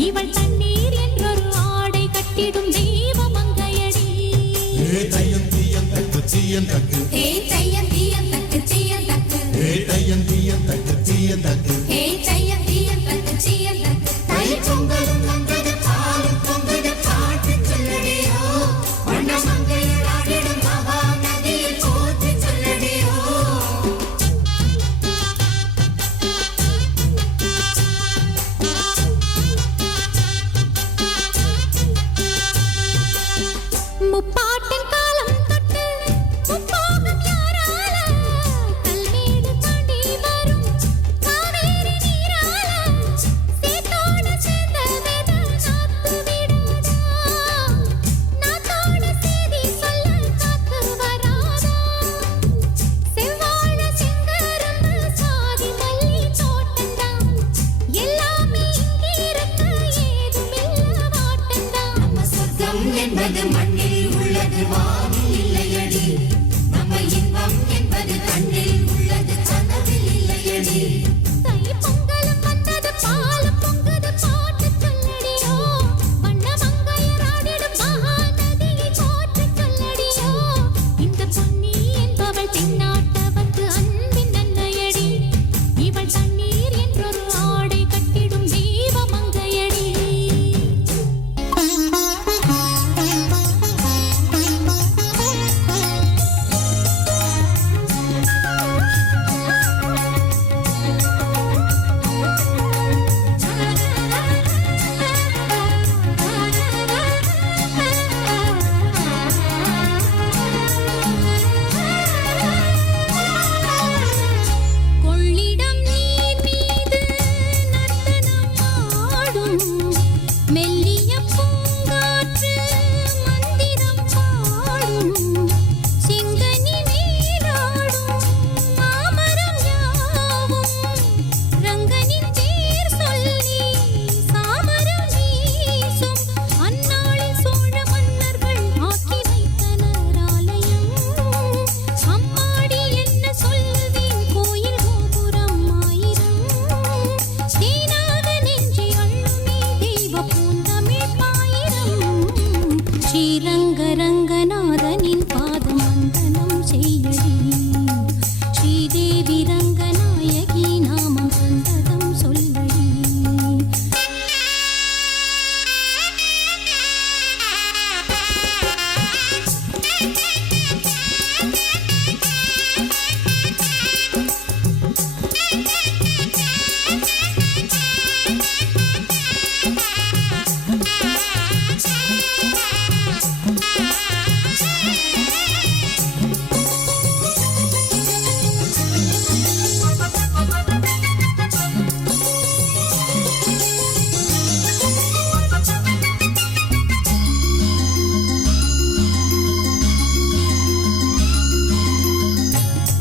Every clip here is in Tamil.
இவள் தண்ணீர் என்றொரு ஆடை கட்டிடும் தெய்வ மங்கையடி ஏ தையந்தியன் தக்கு சீயன் தக்கு ஏ தையந்தியன் தக்கு சீயன் தக்கு ஏ தையந்தியன் தக்கு சீயன் தக்கு என்பது மண்ணில் உள்ளது வானில் இல்லையடி. நம்ம இன்பம் என்பது கண்ணில்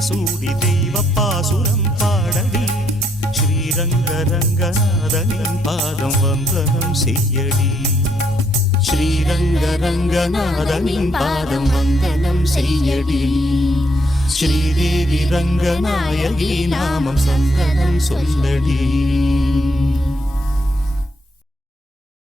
சூடி தெய்வ பாசுரம் பாடடி. ஸ்ரீரங்க ரங்கநாதனின் பாதம் வந்தனம் செய்யடி. ஸ்ரீரங்க ரங்கநாதனின் பாதம் வந்தனம் செய்யடி. ஸ்ரீதேவி ரங்கநாயகி நாமம் சந்தனம் சொல்லடி